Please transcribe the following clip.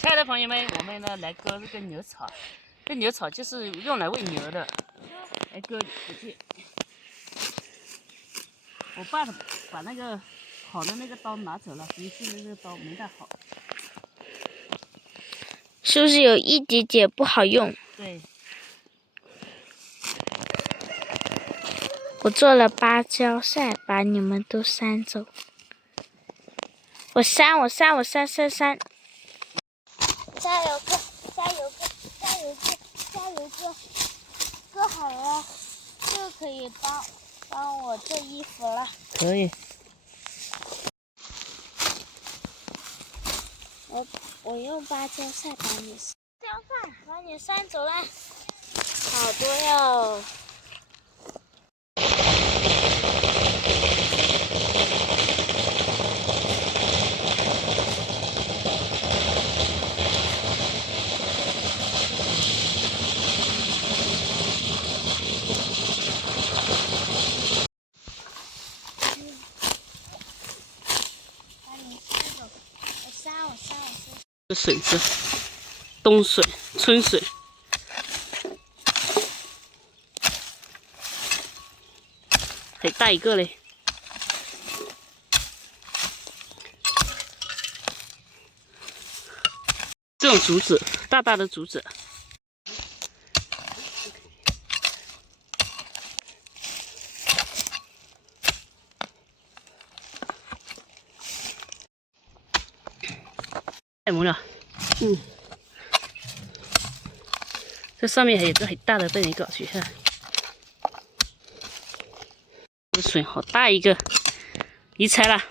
亲爱的朋友们，我们呢来割这个牛草，这牛草就是用来喂牛的。来割不去，我爸把那个好的那个刀拿走了，所以现在这个刀没带好。是不是有一节节不好用？对。我做了芭蕉扇，把你们都扇走。我扇！加油哥，加油哥，加油哥，加油哥！割好了就可以帮我做衣服了。可以。我用芭蕉扇把你扇走了，好多哟。这笋子，冬笋、春笋，很大一个嘞。这种竹子，大大的竹子。太猛了，这上面还有个很大的，被你搞去看。这笋好大一个，移采了。